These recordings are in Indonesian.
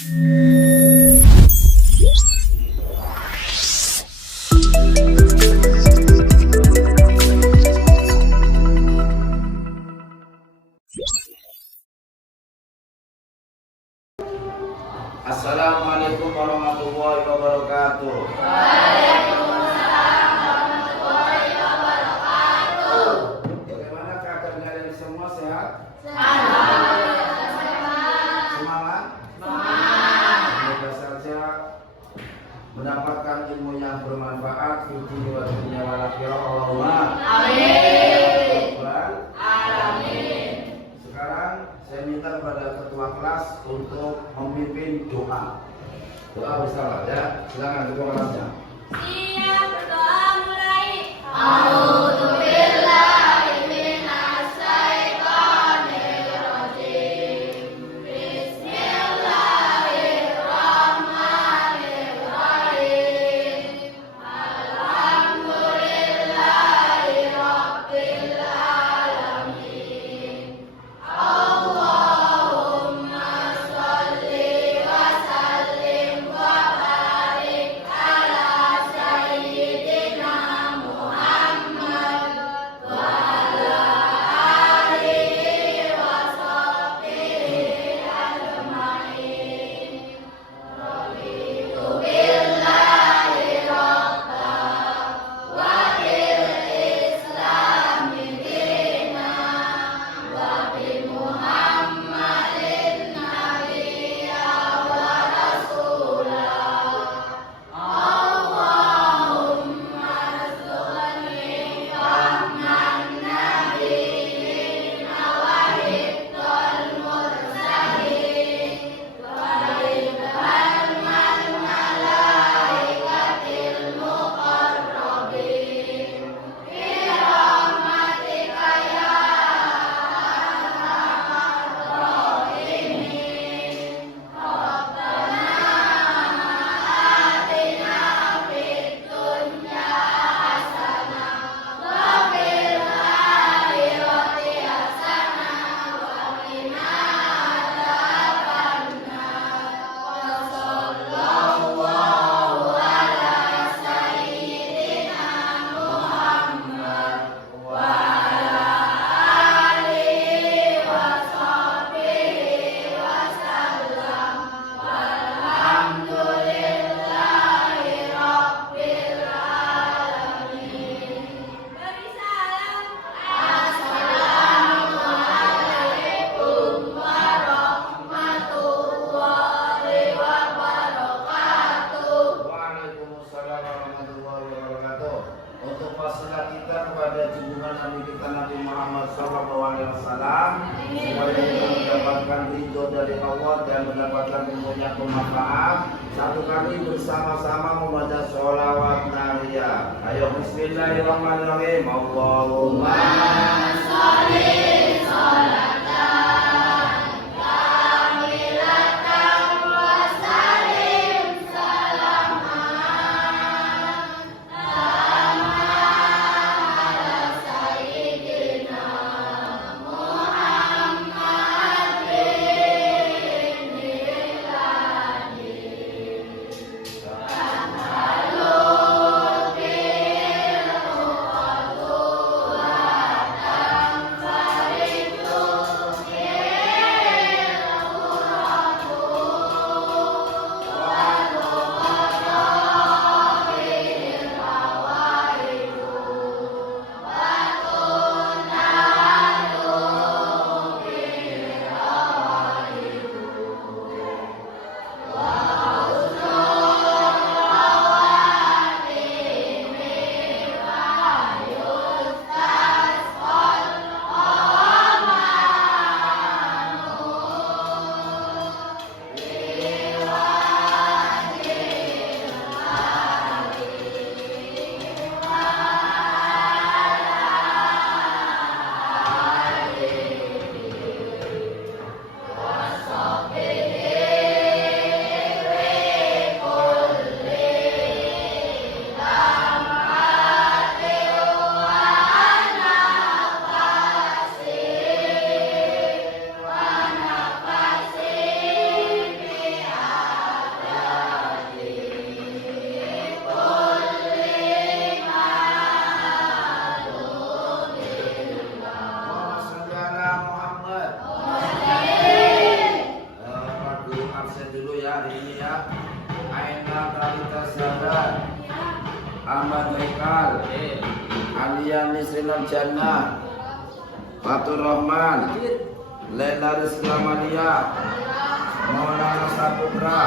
Assalamualaikum warahmatullahi wabarakatuh. Waalaikumsalam warahmatullahi wabarakatuh. Bagaimana keadaan kalian semua, sehat? Alhamdulillah sehat. Semangat? Semangat. Semoga saja mendapatkan ilmu yang bermanfaat di dunia wal akhirah. Allahumma Amin. Amin. Sekarang saya minta kepada ketua kelas untuk memimpin doa. Doa bersama ya. Silakan ketua kelasnya. Siap, berdoa mulai. A'udzubillahi minasyaitonir rajim. Bismillahirrahmanirrahim. Alhamdulillahi rabbil alamin. Allahumma sholli wa sallim wa barik ala sayyidina Muhammad wa ala alihi wa sahbihi ajmain. Raditu billahi rabba wa bil islami dina wa bi Muhammadin nabiyya wa rasulah. Allahumma sholli fahman nabiyina wa hifdal mursalin wa ibhal malaikatil muqarrabin bi rahmatika ya arhamar rahimin. Rabbana atina fid dunya hasanah wa fil akhirati hasanah wa qina adzabannar. Wa sallallahu ala sayyidina Muhammad wa ala alihi wa sahbihi wa sallam. Walhamdulillahi rabbil alamin. Beri salam. Assalamualaikum warahmatullahi wabarakatuh. Waalaikumsalam warahmatullahi wabarakatuh. Untuk wasilah kita kepada junjungan Nabi kita Nabi Muhammad SAW, supaya kita mendapatkan ridho dari Allah dan mendapatkan ilmu yang bermanfaat. Satu kali bersama-sama membaca sholawat nariyah. Ayo bismillahirrahmanirrahim. Allahumma Sholli sholatan kamilatan wa sallim salaman ala sayyidina Muhammadin ilani. ya hari ini ya. Aina Talita Sadat, Ahmad Haikal, Alia Nisrinal Jannah, Fatur Rahman, Lena Rizky Amalia, Maulana Saputra,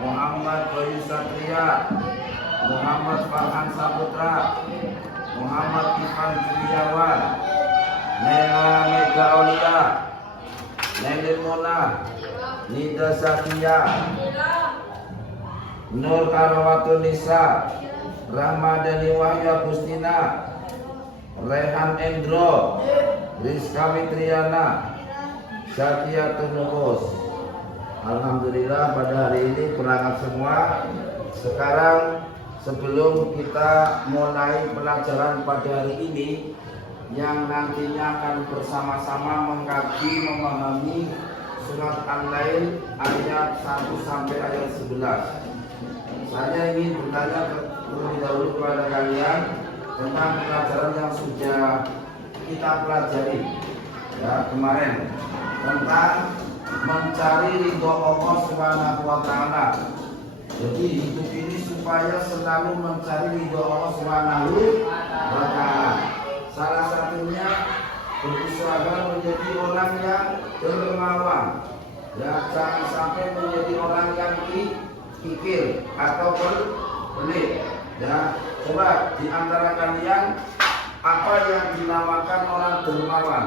Muhammad Bayu Satria, Muhammad Farhan Saputra, Muhammad Ivan Juliawan, Nela Mega Aulia, Nelin Mona, Nida Satya, Nur Karawatun Nisa, Ramadhani Wahyu Agustina, Rehan Endro, Rizka Mitriana, Satya Tunubus. Alhamdulillah pada hari ini berangkat semua. Sekarang sebelum kita mulai pelajaran pada hari ini yang nantinya akan bersama-sama mengkaji, memahami surat Al-Lail ayat 1 sampai ayat 11. Saya ingin bertanya terlebih dahulu kepada kalian tentang pelajaran yang sudah kita pelajari ya kemarin tentang mencari ridho Allah Subhanahu wa taala. Jadi hidup ini supaya selalu mencari ridho Allah Subhanahu wa taala. Salah satunya berusaha menjadi orang yang dermawan. Ya, jangan sampai menjadi orang yang kikir atau pelit. Ya, coba di antara kalian apa yang dinamakan orang dermawan?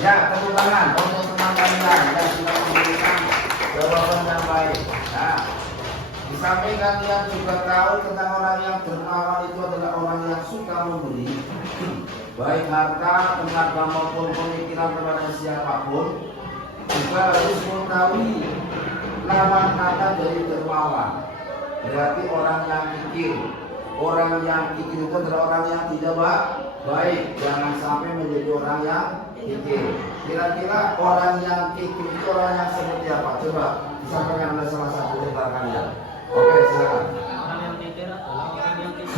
Ya, tepuk tangan untuk teman kalian yang sudah memberikan jawaban yang baik. Nah, di samping kalian juga tahu tentang orang yang dermawan itu adalah orang yang suka memberi, baik harta, tenaga maupun pemikiran kepada siapapun. Juga harus mengetahui lawan kata dari dermawan. Berarti orang yang kikir. Orang yang kikir itu adalah orang yang tidak baik. Jangan sampai menjadi orang yang kikir. Kira-kira orang yang kikir itu orang yang seperti apa? Coba disampaikan oleh salah satu dari kalian. Oke, silakan. Orang yang kikir adalah orang yang tidak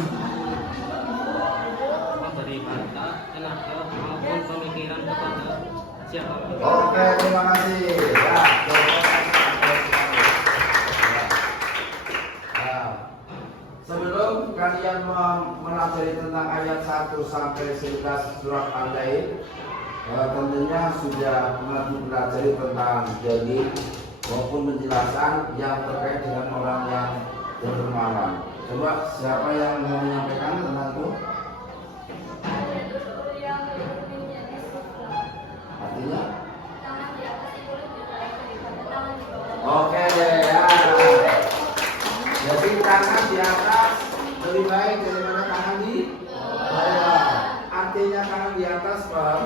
memberi harta, tenaga maupun pemikiran kepada siapapun. Oke, terima kasih. Ya, sebelum kalian mempelajari tentang ayat 1 sampai 11 surat Al-Lail, tentunya sudah pernah dipelajari tentang dalil maupun penjelasan yang terkait dengan orang yang dermawan. Coba siapa yang mau menyampaikan tentang itu? Artinya? Oke, ya. Jadi tangan di atas lebih baik daripada tangan di bawah. Artinya tangan di atas paham?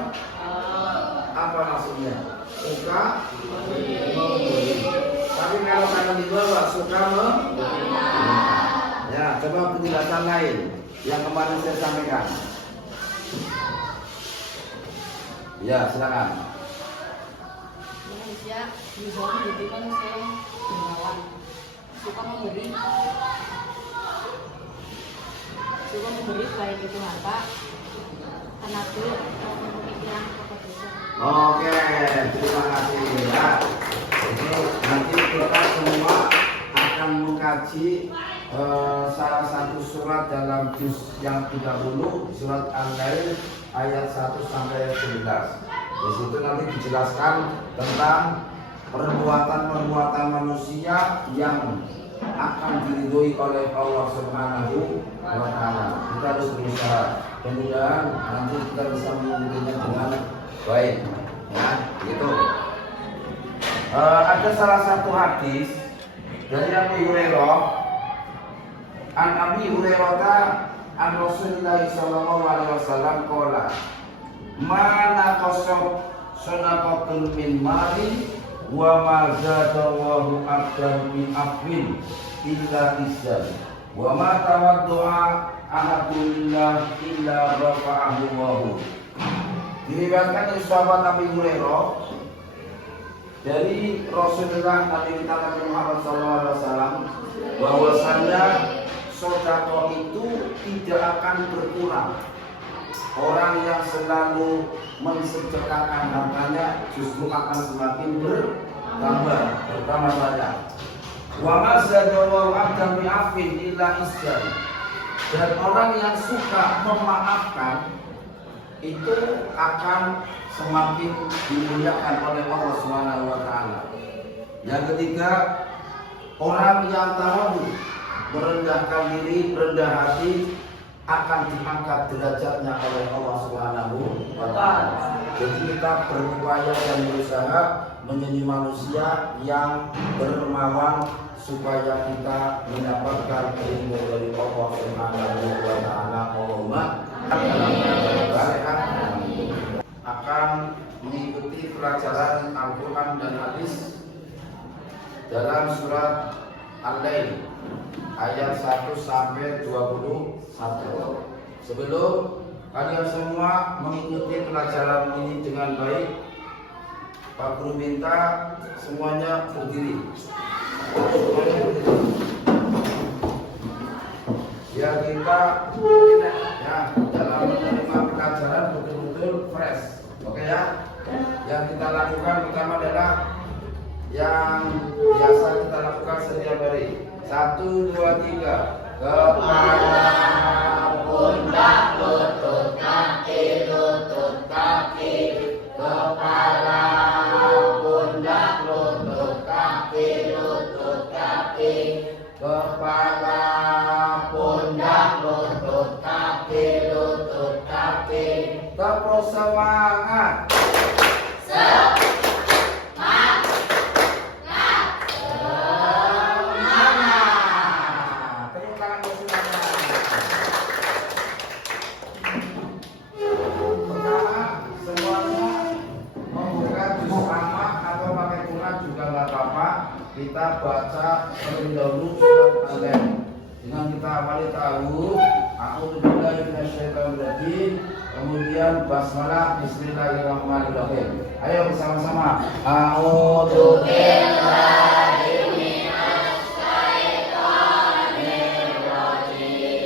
Apa maksudnya? Suka memberi. Tapi kalau tangan di bawah suka memberi. Ya, coba penjelasan lain yang kemarin saya sampaikan. Ya, silakan. Manusia dibuat menjadi manusia yang dermawan, suka memberi baik itu harta, tenaga, maupun pemikiran kepada siapapun. Oke, terima kasih ya. Jadi nanti kita semua akan mengkaji salah satu surat dalam juz yang 30, surat Al-Lail ayat 1 sampai 11. Di situ nanti dijelaskan tentang perbuatan-perbuatan manusia yang akan diridhoi oleh Allah Subhanahu wa taala. Kita harus berusaha. Kemudian nanti kita bisa mengikutinya dengan baik. Ya, gitu. Ada salah satu hadis dari Abu Hurairah. An Abi Hurairah an Rasulullah sallallahu alaihi wasallam qala mana qasab sadaqatul min mali wa ma zadallahu abdan min afwin illa izan wa ma tawaddu'a ahadulillah illa rafa'ahu wahu. Diriwayatkan dari sahabat Nabi Hurairah dari Rasulullah Nabi kita Nabi Muhammad SAW bahwasanya sedekah itu tidak akan berkurang orang yang selalu mensedekahkan hartanya justru akan semakin bertambah banyak. Wa ma zadallahu 'abdan bi'afin illa isyan. Dan orang yang suka memaafkan itu akan semakin dimuliakan oleh Allah Subhanahu wa taala. Yang ketiga, orang yang tahu merendahkan diri, rendah hati akan diangkat derajatnya oleh Allah Subhanahu wa taala. Jadi kita berupaya dan berusaha menjadi manusia yang dermawan supaya kita mendapatkan ridho dari Allah Subhanahu wa taala. Allahumma akan mengikuti pelajaran Al-Quran dan Hadis dalam surat Al-Lail ayat 1 sampai 21. Sebelum kalian semua mengikuti pelajaran ini dengan baik, Pak Guru minta semuanya berdiri. Biar kita ya dalam menerima pelajaran betul-betul fresh. Oke ya? Yang kita lakukan pertama adalah yang biasa kita lakukan setiap hari. 1, 2, 3. Kepala, pundak, lutut, kaki, lutut, kaki. Kepala, pundak, lutut, kaki, lutut, kaki. Kepala, pundak, lutut, kaki, lutut, kaki. Tepuk semangat. Kita baca terlebih dahulu surat Al-Lail dengan kita awali tahu a'udzu billahi minasyaitonir rajim, kemudian basmalah bismillahirrahmanirrahim. Ayo bersama-sama. A'udzu billahi minasyaitonir rajim.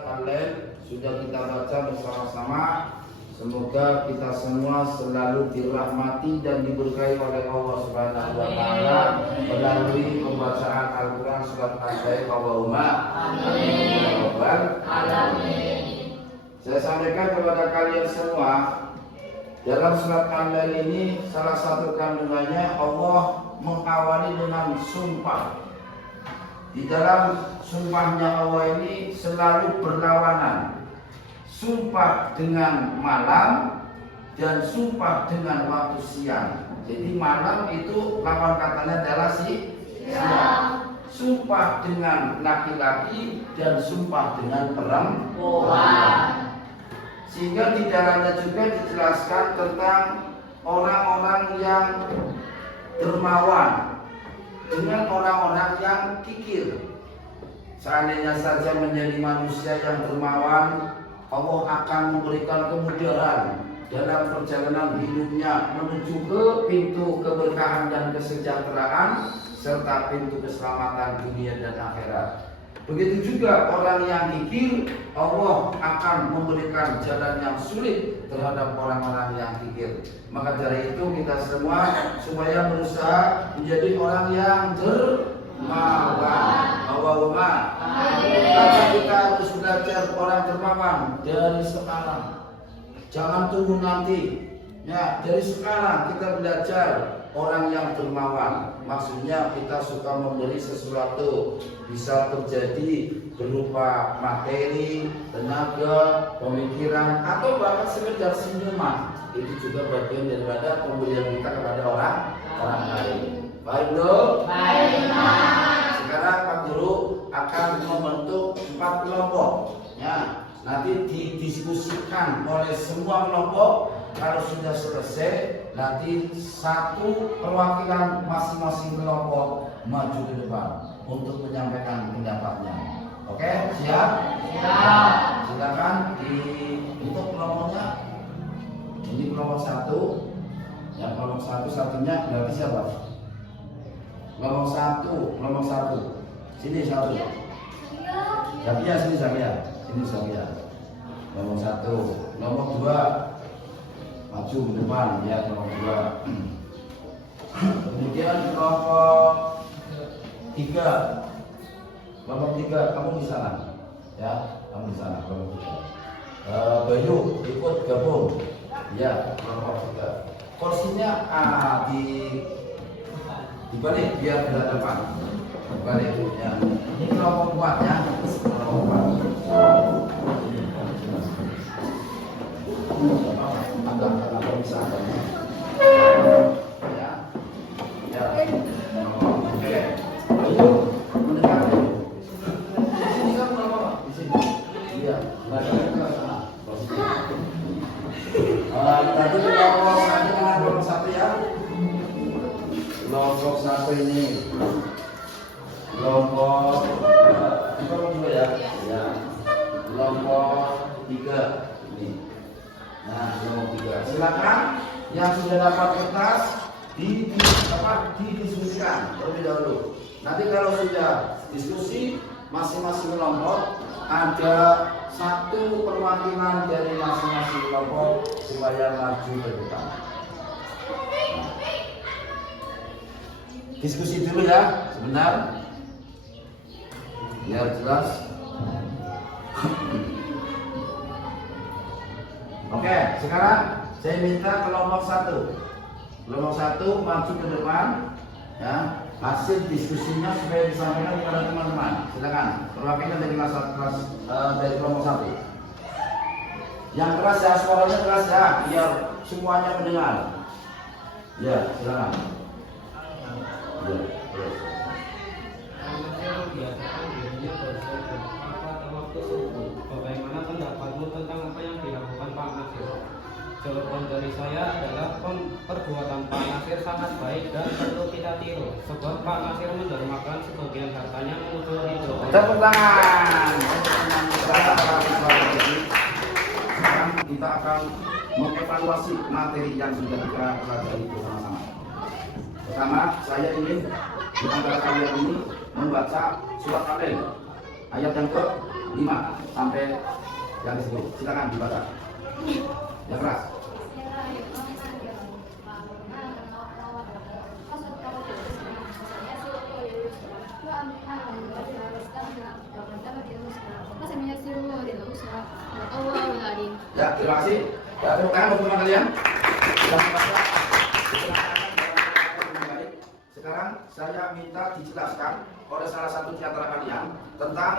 surat Al-Lail sudah kita baca bersama-sama. Semoga kita semua selalu dirahmati dan diberkahi oleh Allah Subhanahu wa taala melalui pembacaan Al-Qur'an surat Al-Lail. Allahumma amin. Saya sampaikan kepada kalian semua, dalam surat Al-Lail ini salah satu kandungannya Allah mengawali dengan sumpah. Di dalam sumpahnya Allah ini selalu berlawanan. Sumpah dengan malam dan sumpah dengan waktu siang. Jadi malam itu lawan katanya adalah siang. Sumpah dengan laki-laki dan sumpah dengan perempuan. Sehingga di dalamnya juga dijelaskan tentang orang-orang yang dermawan dengan orang-orang yang kikir. Seandainya saja menjadi manusia yang dermawan, Allah akan memberikan kemudahan dalam perjalanan hidupnya menuju ke pintu keberkahan dan kesejahteraan serta pintu keselamatan dunia dan akhirat. Begitu juga orang yang kikir, Allah akan memberikan jalan yang sulit terhadap orang-orang yang kikir. Maka dari itu kita semua supaya berusaha menjadi orang yang dermawan. Allahumma amin. Maka kita harus belajar orang dermawan dari sekarang. Jangan tunggu nanti. Ya, dari sekarang kita belajar orang yang dermawan. Maksudnya kita suka memberi sesuatu, bisa terjadi berupa materi, tenaga, pemikiran, atau bahkan sekedar senyuman. Itu juga bagian daripada pemberian kita kepada orang lain. Baik dong? Baik. Sekarang Pak Guru akan membentuk 4 kelompok. Ya, nanti didiskusikan oleh semua kelompok. Kalau sudah selesai, nanti satu perwakilan masing-masing kelompok maju ke depan untuk menyampaikan pendapatnya. Oke, siap? Siap. Silakan untuk kelompoknya. Ini kelompok 1. Yang kelompok 1 satunya berarti siapa? Kelompok 1. Sini 1. Zabia sini Zabia. Ini Zabia. Kelompok 1. Kelompok 2. Maju ke depan ya, kelompok 2. Kemudian kelompok 3. Kelompok 3 kamu di sana. Ya, kamu di sana kelompok 3. Bayu ikut gabung. Ya, kelompok 3. Kursinya dibalik biar ke depan. Balik ya. Ini kelompok 4 ya. Kelompok 4. Apa bisa ya, ya, oke, ayo mendekat ya. Di sini kan apa? Di sini, iya, tadi kelompok 1 dengan kelompok 1 ya. Kelompok 1 ini, kelompok 2 ya, ya, kelompok 3 ini. Nah, kelompok 3. Silakan yang sudah dapat kertas didiskusikan terlebih dahulu. Nanti kalau sudah diskusi, masing-masing kelompok ada satu perwakilan dari masing-masing kelompok supaya maju ke depan. Diskusi dulu ya, sebentar. Biar jelas. Oke, sekarang saya minta kelompok 1. Kelompok 1 maju ke depan ya. Hasil diskusinya supaya disampaikan kepada teman-teman. Silakan. Perwakilan dari dari kelompok 1. Yang keras ya, suaranya keras ya, biar semuanya mendengar. Ya, silakan. Ya, terus. Bagaimana pendapatmu tentang apa yang dilakukan Pak Nasir? Jawaban dari saya adalah perbuatan Pak Nasir sangat baik dan perlu kita tiru. Sebab Pak Nasir mendermakan sebagian hartanya menuju ridho. Tepuk tangan. Sekarang kita akan mengevaluasi materi yang sudah kita pelajari bersama-sama. Pertama, saya ingin di antara kalian ini membaca surat Al-Lail ayat yang ke 5 sampai yang ke-10. Silakan dibaca. Yang keras. Ya, terima kasih. Ya, tepuk tangan untuk teman kalian. Sudah membaca. Sekarang saya minta dijelaskan oleh salah satu di antara kalian tentang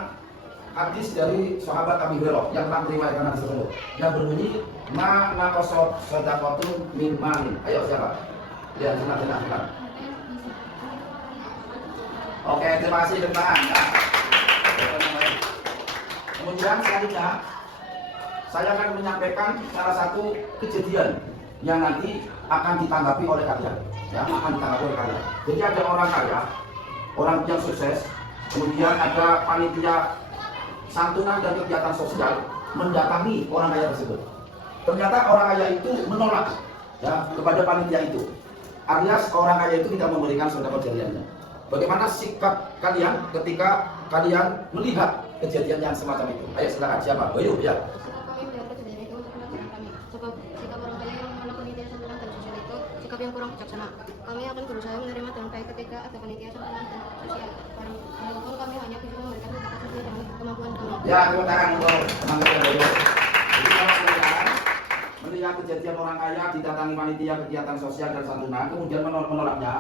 hadis dari sahabat Abi Hurairah yang telah meriwayatkan hadis tersebut yang berbunyi ma naqasat shadaqatun min malin. Ayo siapa? Ya, silakan. Oke, terima kasih tepuk tangan. Nah. Kemudian selanjutnya saya akan menyampaikan salah satu kejadian yang nanti akan ditanggapi oleh kalian. Ya, akan ditanggapi oleh kalian. Jadi ada orang kaya, orang yang sukses, kemudian ada panitia santunan dan kegiatan sosial mendatangi orang kaya tersebut. Ternyata orang kaya itu menolak ya kepada panitia itu. Alias orang kaya itu tidak memberikan sedekah jariahnya. Bagaimana sikap kalian ketika kalian melihat kejadian yang semacam itu? Ayo silakan, siapa? Ayo ya. Kami melihat kejadian itu untuk pelajaran kami. Sebab sikap orang kaya yang menolak panitia santunan dan sosial itu sikap yang kurang bijaksana. Kami akan berusaha menerima dengan baik ketika ada panitia santunan dan sosial. Walaupun kami hanya bisa memberikan sedekah sesuai dengan kemampuan kami. Ya, tepuk tangan untuk teman-teman Bayu. Jadi kalau kalian melihat kejadian orang kaya didatangi panitia kegiatan sosial dan santunan, kemudian menolaknya,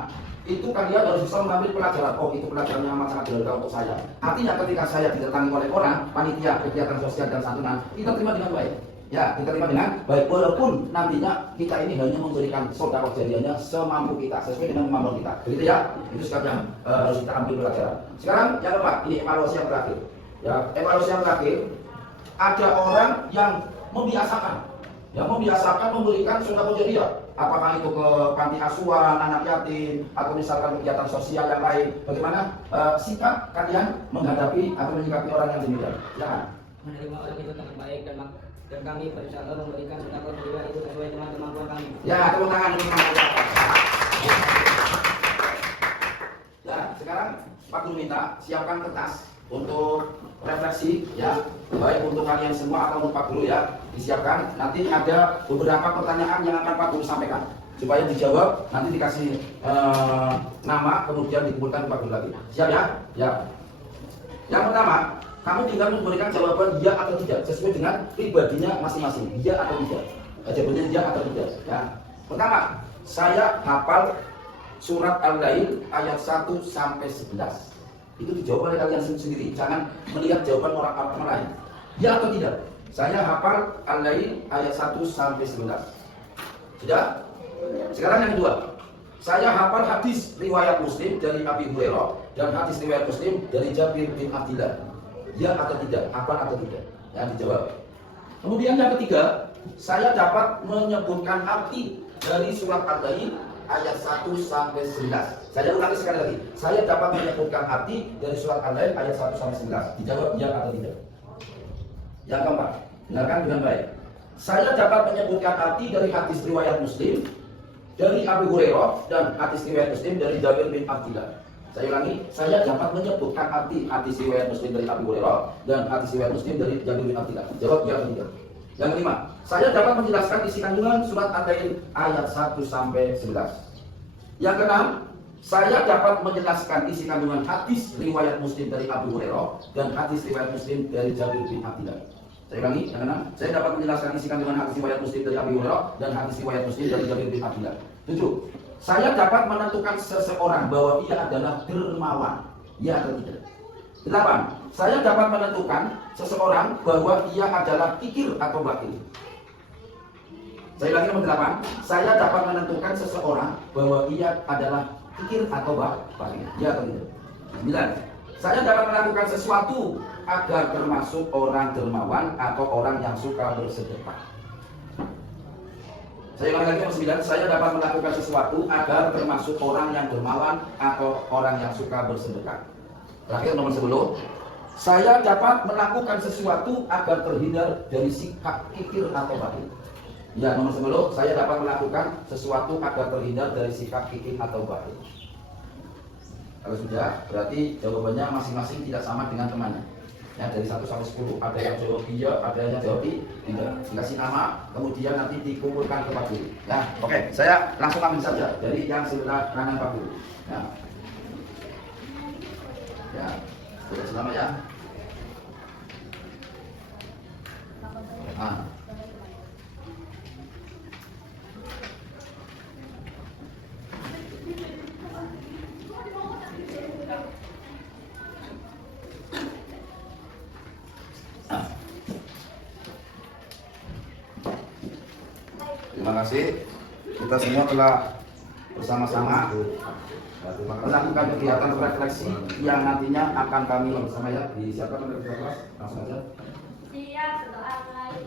itu kalian harus bisa mengambil pelajaran. Oh, itu pelajaran yang amat sangat berharga untuk saya. Artinya ketika saya didatangi oleh orang panitia kegiatan sosial dan santunan, kita terima dengan baik. Ya, kita terima dengan baik walaupun nantinya kita ini hanya memberikan sedekah jariahnya semampu kita, sesuai dengan kemampuan kita. Begitu ya? Itu sikap yang harus kita ambil pelajaran. Sekarang yang keempat, ini evaluasi yang terakhir. Ya, evaluasi yang terakhir, ada orang yang membiasakan memberikan sedekah jariah. Apakah itu ke panti asuhan, anak yatim, atau misalkan kegiatan sosial yang lain. Bagaimana sikap kalian menghadapi atau menyikapi orang yang demikian? Silakan. Menerima orang itu dengan baik dan kami berusaha memberikan sedekah jariah itu sesuai dengan kemampuan kami. Ya, tepuk tangan untuk teman-teman. Ya, sekarang Pak Guru minta siapkan kertas untuk refleksi ya, baik untuk kalian semua atau untuk Pak Guru ya, disiapkan. Nanti ada beberapa pertanyaan yang akan Pak Guru sampaikan supaya dijawab, nanti dikasih nama, kemudian dikumpulkan ke Pak Guru lagi. Siap ya? Ya. Yang pertama, kamu tinggal memberikan jawaban ya atau tidak sesuai dengan pribadinya masing-masing. Ya atau tidak? Jawabannya ya atau tidak? Ya. Pertama, saya hafal surat Al-Lail ayat 1 sampai 11. Itu dijawab oleh kalian sendiri. Jangan melihat jawaban orang lain. Ya atau tidak? Saya hafal Al-Lail ayat 1 sampai 11. Sudah? Sekarang yang kedua. Saya hafal hadis riwayat Muslim dari Abi Hurairah dan hadis riwayat Muslim dari Jabir bin Abdillah. Ya atau tidak? Hafal atau tidak? Ya, dijawab. Kemudian yang ketiga, saya dapat menyebutkan arti dari surat Al-Lail ayat 1 sampai 11. Saya ulangi sekali lagi. Saya dapat menyebutkan arti dari surat Al-Lail ayat 1 sampai 11. Dijawab ya atau tidak? Yang keempat, dengarkan dengan baik. Saya dapat menyebutkan arti dari hadis riwayat Muslim dari Abu Hurairah dan hadis riwayat Muslim dari Jabir bin Abdillah. Saya ulangi, saya dapat menyebutkan arti hadis riwayat Muslim dari Abu Hurairah dan hadis riwayat Muslim dari Jabir bin Abdillah. Jawab ya atau tidak? Yang kelima, saya dapat menjelaskan isi kandungan surat Al-Lail ayat 1 sampai 11. Yang keenam, saya dapat menjelaskan isi kandungan hadis riwayat Muslim dari Abu Hurairah dan hadis riwayat Muslim dari Jabir bin Abdillah. Saya ulangi, yang keenam, saya dapat menjelaskan isi kandungan hadis riwayat Muslim dari Abu Hurairah dan hadis riwayat Muslim dari Jabir bin Abdillah. 7. Saya dapat menentukan seseorang bahwa ia adalah dermawan. Ya atau tidak? 8. Saya dapat menentukan seseorang bahwa ia adalah kikir atau bakil. Saya ulangi nomor 8. Saya dapat menentukan seseorang bahwa ia adalah kikir atau bakil. Ya atau tidak? 9. Saya dapat melakukan sesuatu agar termasuk orang dermawan atau orang yang suka bersedekah. Saya ulangi lagi nomor 9. Saya dapat melakukan sesuatu agar termasuk orang yang dermawan atau orang yang suka bersedekah. Terakhir nomor 10. Saya dapat melakukan sesuatu agar terhindar dari sikap kikir atau bakil. Ya, nomor 10. Saya dapat melakukan sesuatu agar terhindar dari sikap kikir atau bakil. Kalau sudah, berarti jawabannya masing-masing tidak sama dengan temannya. Ya, dari 1 sampai 10. Ada yang jawab iya, ada yang jawab tidak. Dikasih nama, kemudian nanti dikumpulkan ke Pak Guru. Nah, oke, saya langsung ambil saja dari yang sebelah kanan Pak Guru. Ya, ya, sudah selama ya. Ah. Terima kasih. Kita semua telah bersama-sama melakukan kegiatan refleksi yang nantinya akan kami bersama ya disiapkan oleh kelas. Langsung saja. Siap, berdoa mulai.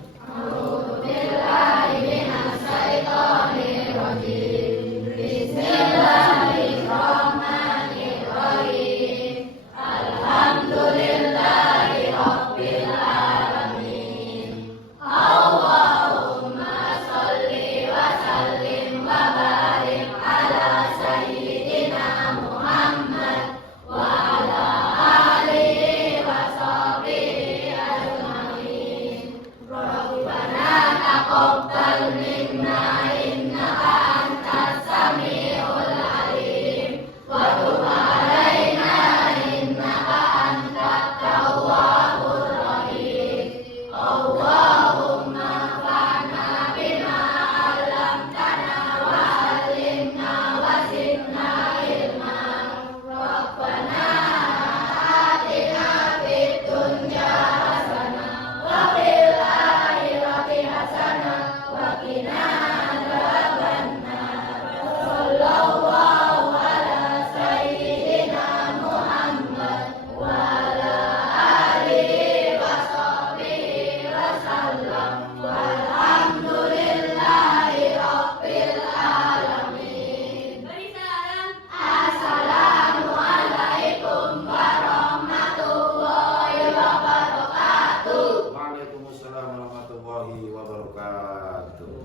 Beri salam. Assalamualaikum warahmatullahi wabarakatuh. Waalaikumsalam warahmatullahi wabarakatuh.